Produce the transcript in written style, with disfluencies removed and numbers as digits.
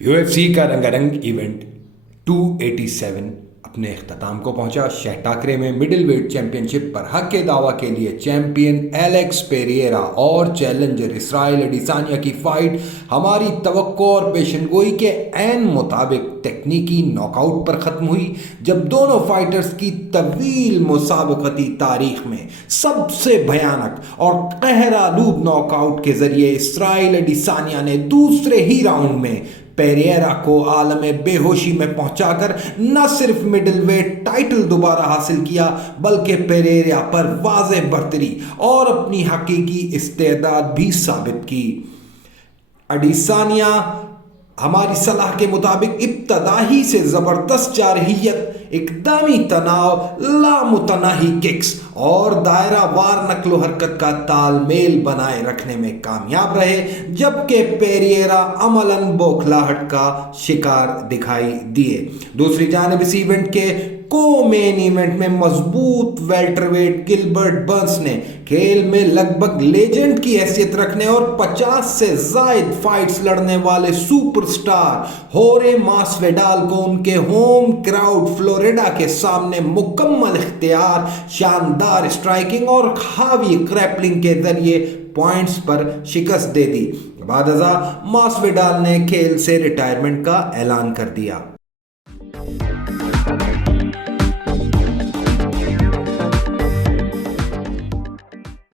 UFC کا رنگارنگ event 287 اپنے اختتام کو پہنچا۔ شہ ٹاکرے میں مڈل ویٹ چیمپئن شپ پر حق کے دعویٰ کے لیے چیمپئن ایلیکس پیریرا اور چیلنجر اسرائیل اڈیسانیا کی فائٹ ہماری توقع اور پیشن گوئی کے عین مطابق تکنیکی ناک آؤٹ پر ختم ہوئی، جب دونوں فائٹرز کی طویل مسابقتی تاریخ میں سب سے بھیانک اور قہرآلود ناک آؤٹ کے ذریعے اسرائیل اڈیسانیا نے دوسرے ہی راؤنڈ میں پیریرا کو عالم بے ہوشی میں پہنچا کر نہ صرف مڈل ویٹ ٹائٹل دوبارہ حاصل کیا، بلکہ پیریرا پر واضح برتری اور اپنی حقیقی استعداد بھی ثابت کی۔ اڈیسانیا ہماری صلاح کے مطابق ابتدا ہی سے زبردست جارحیت، اقدامی تناؤ، لامتناہی ککس اور دائرہ وار نقل و حرکت کا تال میل بنائے رکھنے میں کامیاب رہے، جبکہ پیریرا عملاً بوکھلاہٹ کا شکار دکھائی دیے۔ دوسری جانب اس ایونٹ کے کو مین ایونٹ میں مضبوط ویلٹر ویٹ گلبرٹ برنز نے کھیل میں لگ بھگ لیجنڈ کی حیثیت رکھنے اور 50 سے زائد فائٹس لڑنے والے سپر سٹار ہورے ماسویڈال کو ان کے ہوم کراؤڈ فلوریڈا کے سامنے مکمل اختیار، شاندار اسٹرائکنگ اور حاوی گریپلنگ کے ذریعے پوائنٹس پر شکست دے دی۔ بعد ازاں ماسویڈال نے کھیل سے ریٹائرمنٹ کا اعلان کر دیا۔